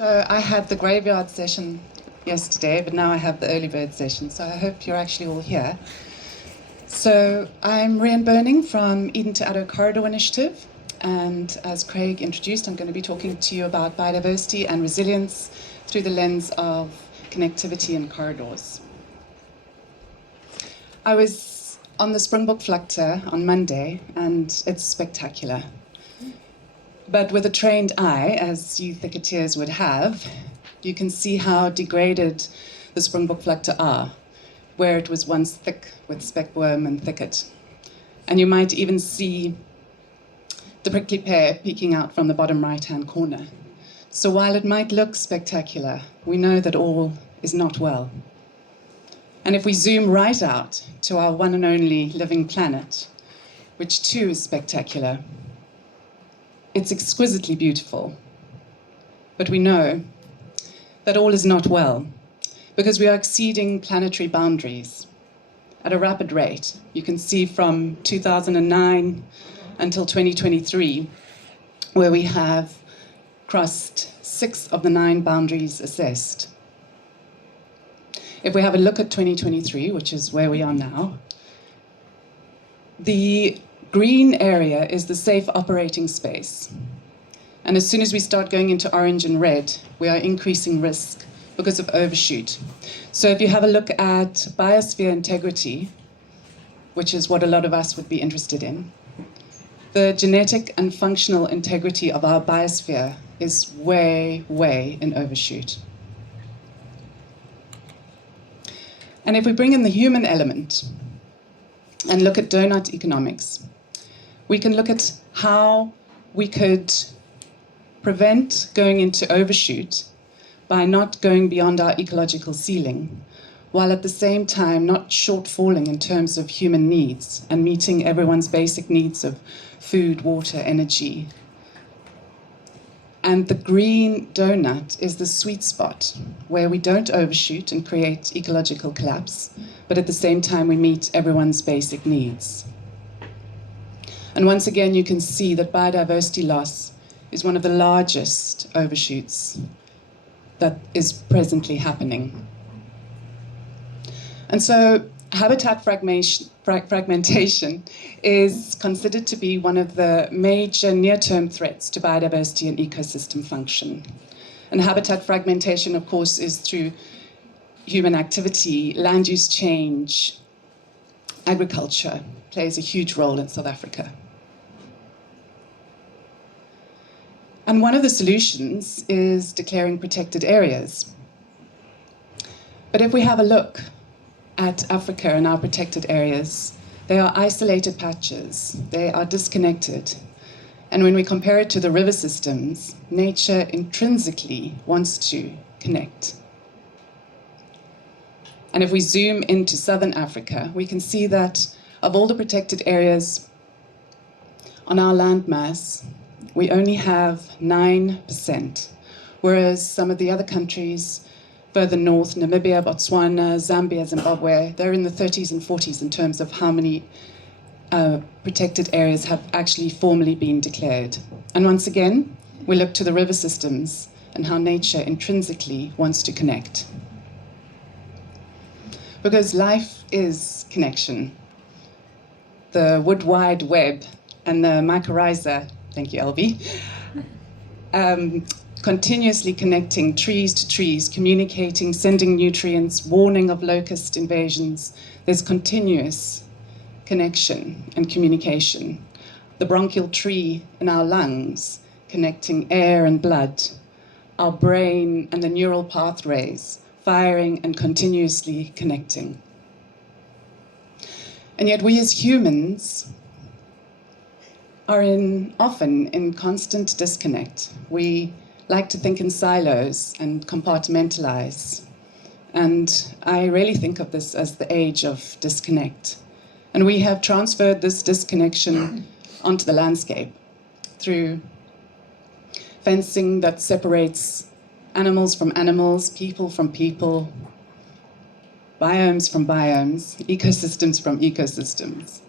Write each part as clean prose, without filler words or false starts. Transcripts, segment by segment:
So I had the graveyard session yesterday, but now I have the early bird session, so I hope you're actually all here. So I'm Rhian Berning from Eden to Addo Corridor Initiative, and as Craig introduced, I'm going to be talking to you about biodiversity and resilience through the lens of connectivity and corridors. I was on the Springbok Vlakte on Monday, and it's spectacular. But with a trained eye, as you thicketeers would have, you can see how degraded the Springbok Vlakte are, where it was once thick with speckworm and thicket. And you might even see the prickly pear peeking out from the bottom right-hand corner. So while it might look spectacular, we know that all is not well. And if we zoom right out to our one and only living planet, which too is spectacular, it's exquisitely beautiful. But we know that all is not well, because we are exceeding planetary boundaries at a rapid rate. You can see from 2009 until 2023, where we have crossed 6 of the 9 boundaries assessed. If we have a look at 2023, which is where we are now, the green area is the safe operating space. And as soon as we start going into orange and red, we are increasing risk because of overshoot. So if you have a look at biosphere integrity, which is what a lot of us would be interested in, the genetic and functional integrity of our biosphere is way, way in overshoot. And if we bring in the human element and look at donut economics, we can look at how we could prevent going into overshoot by not going beyond our ecological ceiling, while at the same time not shortfalling in terms of human needs and meeting everyone's basic needs of food, water, energy. And the green donut is the sweet spot where we don't overshoot and create ecological collapse, but at the same time we meet everyone's basic needs. And once again, you can see that biodiversity loss is one of the largest overshoots that is presently happening. And so habitat fragmentation is considered to be one of the major near-term threats to biodiversity and ecosystem function. And habitat fragmentation, of course, is through human activity, land use change, agriculture plays a huge role in South Africa. And one of the solutions is declaring protected areas. But if we have a look at Africa and our protected areas, they are isolated patches, they are disconnected. And when we compare it to the river systems, nature intrinsically wants to connect. And if we zoom into southern Africa, we can see that of all the protected areas on our landmass, we only have 9%, whereas some of the other countries further north, Namibia, Botswana, Zambia, Zimbabwe, they're in the 30s and 40s in terms of how many protected areas have actually formally been declared. And once again, we look to the river systems and how nature intrinsically wants to connect. Because life is connection. The wood wide web and the mycorrhiza, thank you, Elby, continuously connecting trees to trees, communicating, sending nutrients, warning of locust invasions. There's continuous connection and communication. The bronchial tree in our lungs, connecting air and blood, our brain and the neural pathways, firing and continuously connecting. And yet we as humans are often in constant disconnect. We like to think in silos and compartmentalize. And I really think of this as the age of disconnect. And we have transferred this disconnection onto the landscape through fencing that separates animals from animals, people from people, biomes from biomes, ecosystems from ecosystems.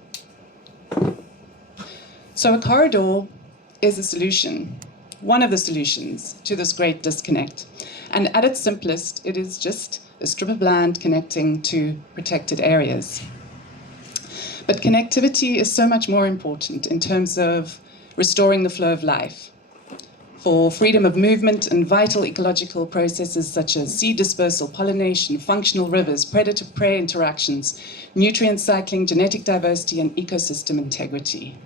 So a corridor is a solution. one of the solutions to this great disconnect. And at its simplest, it is just a strip of land connecting to protected areas. But connectivity is so much more important in terms of restoring the flow of life, for freedom of movement and vital ecological processes such as seed dispersal, pollination, functional rivers, predator-prey interactions, nutrient cycling, genetic diversity, and ecosystem integrity.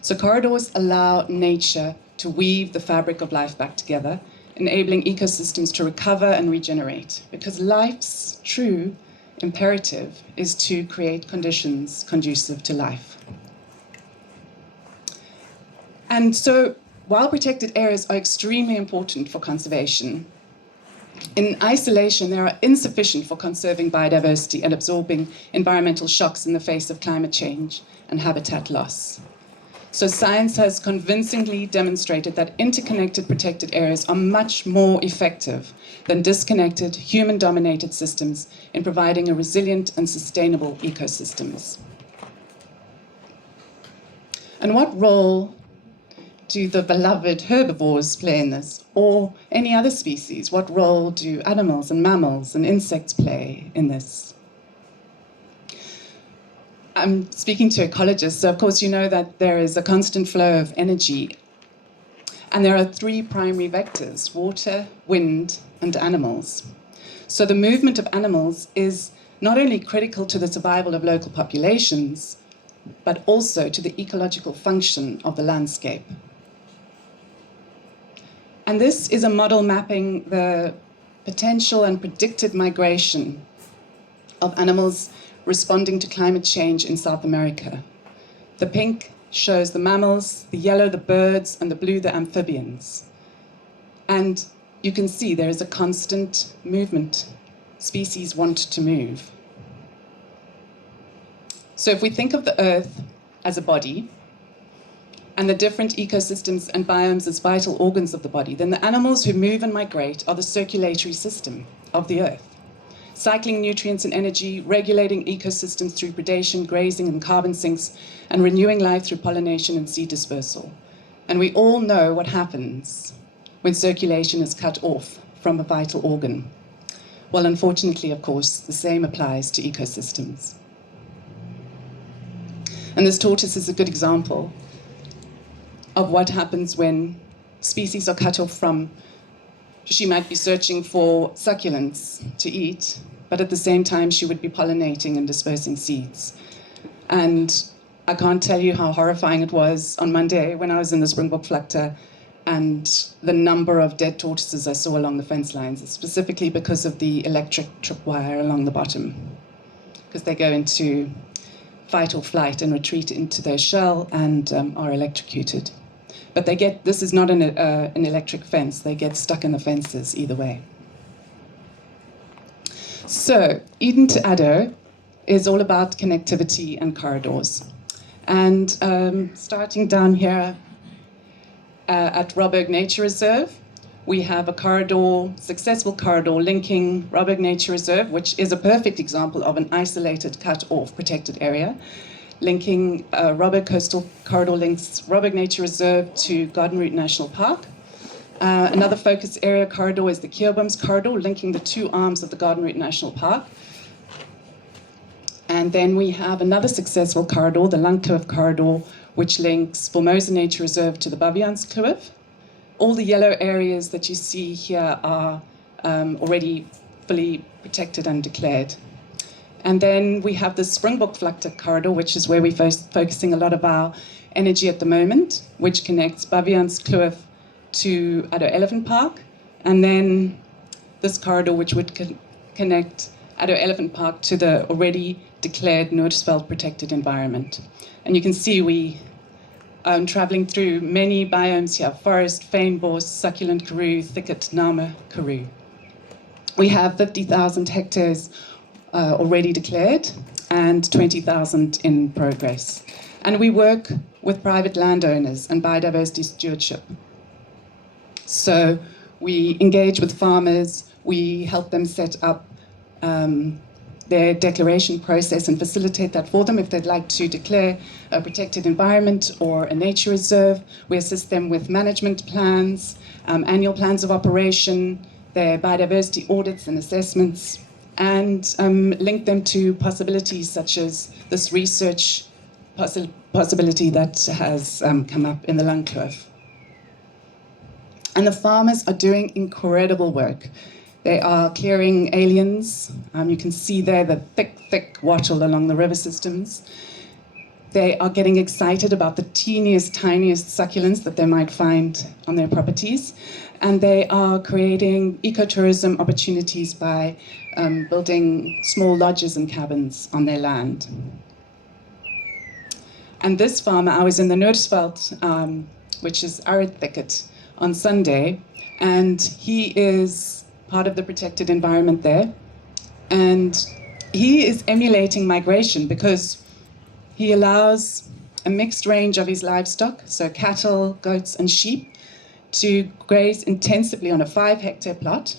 So corridors allow nature to weave the fabric of life back together, enabling ecosystems to recover and regenerate, because life's true imperative is to create conditions conducive to life. And so, while protected areas are extremely important for conservation, in isolation they are insufficient for conserving biodiversity and absorbing environmental shocks in the face of climate change and habitat loss. So science has convincingly demonstrated that interconnected protected areas are much more effective than disconnected, human-dominated systems in providing a resilient and sustainable ecosystems. And what role do the beloved herbivores play in this, or any other species? What role do animals and mammals and insects play in this? I'm speaking to ecologists, so of course you know that there is a constant flow of energy. And there are three primary vectors: water, wind, and animals. So the movement of animals is not only critical to the survival of local populations, but also to the ecological function of the landscape. And this is a model mapping the potential and predicted migration of animals responding to climate change in South America. The pink shows the mammals, the yellow the birds, and the blue the amphibians. And you can see there is a constant movement. Species want to move. So if we think of the Earth as a body, and the different ecosystems and biomes as vital organs of the body, then the animals who move and migrate are the circulatory system of the Earth, cycling nutrients and energy, regulating ecosystems through predation, grazing, and carbon sinks, and renewing life through pollination and seed dispersal. And we all know what happens when circulation is cut off from a vital organ. Well, unfortunately, of course, the same applies to ecosystems. And this tortoise is a good example of what happens when species are cut off from. She might be searching for succulents to eat, but at the same time she would be pollinating and dispersing seeds. And I can't tell you how horrifying it was on Monday when I was in the Springbok Vlakte and the number of dead tortoises I saw along the fence lines, specifically because of the electric tripwire along the bottom, because they go into fight or flight and retreat into their shell and are electrocuted. But this is not an electric fence. They get stuck in the fences either way. So Eden to Addo is all about connectivity and corridors. And starting down here at Robberg Nature Reserve, we have a successful corridor linking Robberg Nature Reserve, which is a perfect example of an isolated, cut-off, protected area, linking Robberg Coastal Corridor links Robberg Nature Reserve to Garden Route National Park. Another focus area corridor is the Keobums Corridor, linking the two arms of the Garden Route National Park. And then we have another successful corridor, the Langkloof Corridor, which links Formosa Nature Reserve to the Baviaanskloof. All the yellow areas that you see here are already fully protected and declared. And then we have the Springbok Vlakte corridor, which is where we're focusing a lot of our energy at the moment, which connects Baviaanskloof to Addo Elephant Park. And then this corridor, which would connect Addo Elephant Park to the already declared Noordersveld protected environment. And you can see we traveling through many biomes here: forest, fynbos, succulent karoo, thicket, nama, karoo. We have 50,000 hectares already declared and 20,000 in progress. And we work with private landowners and biodiversity stewardship. So we engage with farmers, we help them set up their declaration process and facilitate that for them if they'd like to declare a protected environment or a nature reserve. We assist them with management plans, annual plans of operation, their biodiversity audits and assessments, and link them to possibilities such as this research possibility that has come up in the Langkloof. And the farmers are doing incredible work. They are clearing aliens. You can see there the thick wattle along the river systems. They are getting excited about the teeniest, tiniest succulents that they might find on their properties. And they are creating ecotourism opportunities by building small lodges and cabins on their land. And this farmer, I was in the Noordsveld, which is arid thicket, on Sunday, and he is part of the protected environment there. And he is emulating migration because he allows a mixed range of his livestock, so cattle, goats, and sheep, to graze intensively on a 5-hectare plot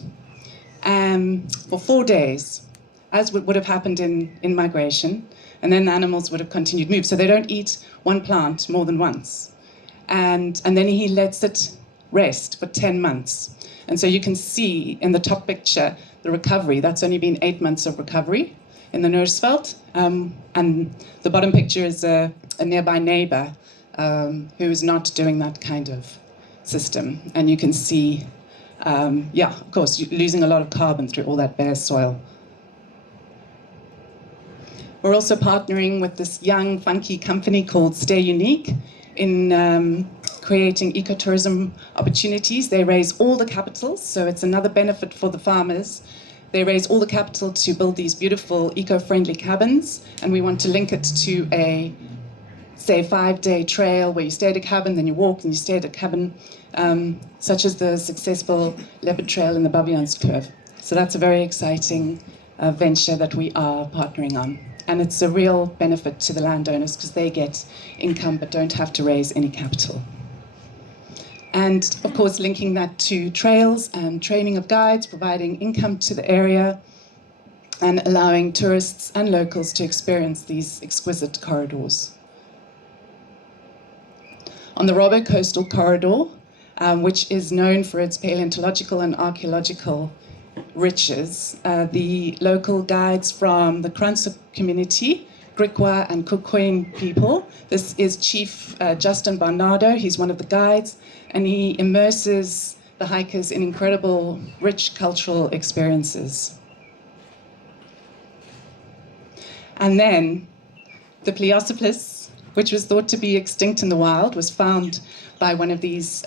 for 4 days, as would have happened in migration. And then the animals would have continued to move. So they don't eat one plant more than once. And then he lets it rest for 10 months. And so you can see in the top picture the recovery. That's only been 8 months of recovery in the Noordsveld. And the bottom picture is a nearby neighbor who is not doing that kind of system. And you can see, of course, you're losing a lot of carbon through all that bare soil. We're also partnering with this young, funky company called Stay Unique in creating ecotourism opportunities. They raise all the capital, so it's another benefit for the farmers. They raise all the capital to build these beautiful eco-friendly cabins, and we want to link it to a, say, 5-day trail where you stay at a cabin, then you walk, and you stay at a cabin, such as the successful leopard trail in the Biodiversity. So that's a very exciting venture that we are partnering on. And it's a real benefit to the landowners because they get income but don't have to raise any capital. And of course, linking that to trails and training of guides, providing income to the area, and allowing tourists and locals to experience these exquisite corridors. On the Robbo Coastal Corridor, which is known for its paleontological and archaeological riches, the local guides from the Kranse community, Griqua and Kukoin people. This is Chief Justin Barnardo. He's one of the guides, and he immerses the hikers in incredible, rich cultural experiences. And then the Plesiosaurus, which was thought to be extinct in the wild, was found by one of these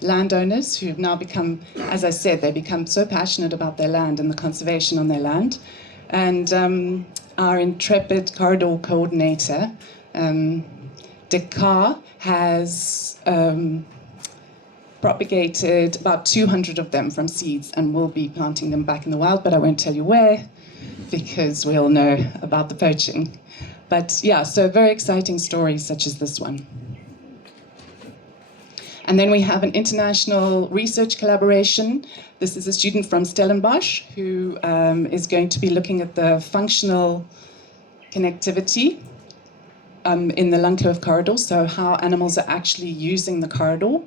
landowners who have now become, as I said, they become so passionate about their land and the conservation on their land. And our intrepid corridor coordinator, Dick Carr, has propagated about 200 of them from seeds and will be planting them back in the wild, but I won't tell you where because we all know about the poaching. But yeah, so very exciting stories such as this one. And then we have an international research collaboration. This is a student from Stellenbosch who is going to be looking at the functional connectivity in the Langkloof corridor, so how animals are actually using the corridor.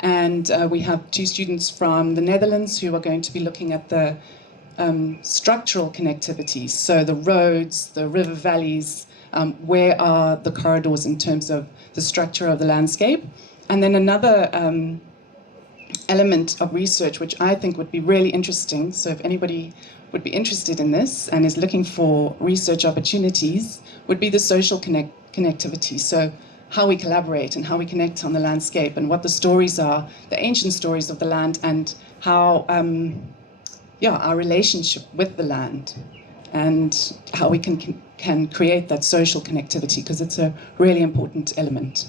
And we have 2 students from the Netherlands who are going to be looking at the structural connectivity, so the roads, the river valleys, where are the corridors in terms of the structure of the landscape. And then another element of research, which I think would be really interesting, so if anybody would be interested in this and is looking for research opportunities, would be the social connectivity. So how we collaborate and how we connect on the landscape and what the stories are, the ancient stories of the land, and how, our relationship with the land and how we can create that social connectivity, because it's a really important element.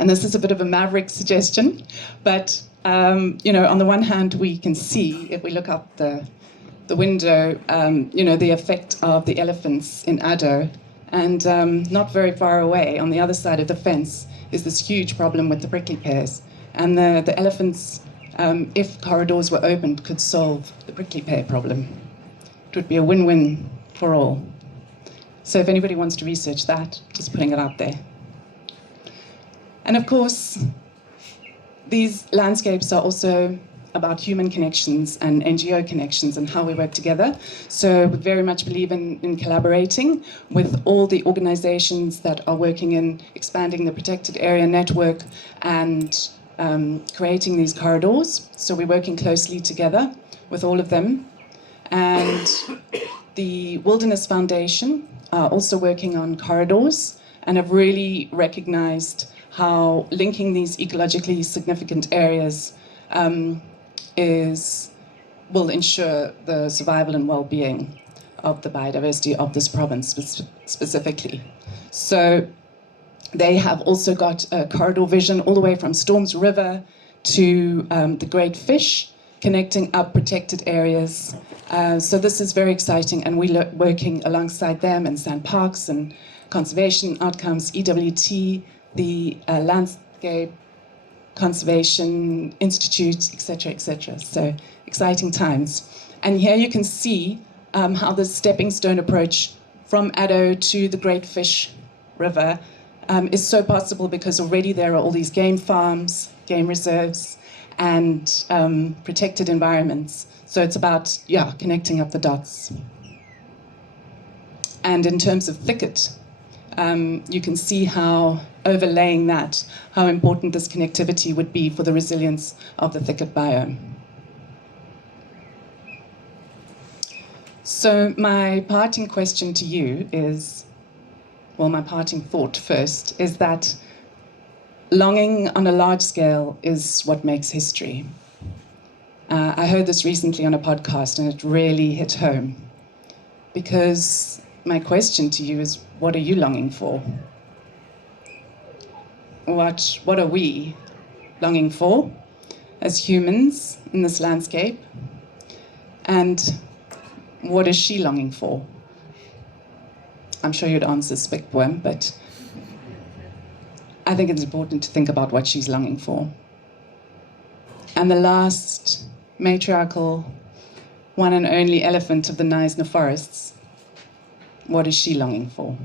And this is a bit of a maverick suggestion, but on the one hand, we can see, if we look out the window, the effect of the elephants in Addo, and not very far away, on the other side of the fence, is this huge problem with the prickly pears. And the elephants, if corridors were opened, could solve the prickly pear problem. It would be a win-win for all. So if anybody wants to research that, just putting it out there. And of course, these landscapes are also about human connections and NGO connections and how we work together. So we very much believe in collaborating with all the organizations that are working in expanding the protected area network and creating these corridors. So we're working closely together with all of them. And the Wilderness Foundation are also working on corridors and have really recognized how linking these ecologically significant areas will ensure the survival and well-being of the biodiversity of this province specifically. So they have also got a corridor vision all the way from Storms River to the Great Fish, connecting up protected areas. So this is very exciting, and we're working alongside them and Sand Parks and Conservation Outcomes, EWT, the Landscape Conservation Institute, etc., etc. So exciting times. And here you can see how the stepping stone approach from Addo to the Great Fish River is so possible because already there are all these game farms, game reserves, and protected environments. So it's about, connecting up the dots. And in terms of thicket, you can see how overlaying that, how important this connectivity would be for the resilience of the thicket biome. So my parting question to you is, well, my parting thought first, is that longing on a large scale is what makes history. I heard this recently on a podcast and it really hit home. Because my question to you is, what are you longing for? What are we longing for as humans in this landscape? And what is she longing for? I'm sure you'd answer Spickworm, but I think it's important to think about what she's longing for. And the last matriarchal, one and only elephant of the Knysna forests, what is she longing for?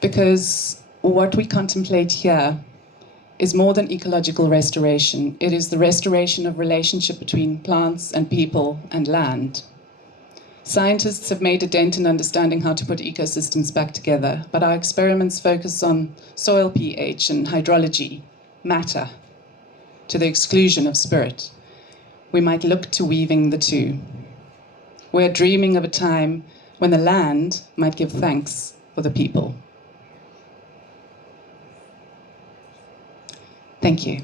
Because what we contemplate here is more than ecological restoration. It is the restoration of relationship between plants and people and land. Scientists have made a dent in understanding how to put ecosystems back together, but our experiments focus on soil pH and hydrology, matter, to the exclusion of spirit. We might look to weaving the two. We're dreaming of a time when the land might give thanks for the people. Thank you.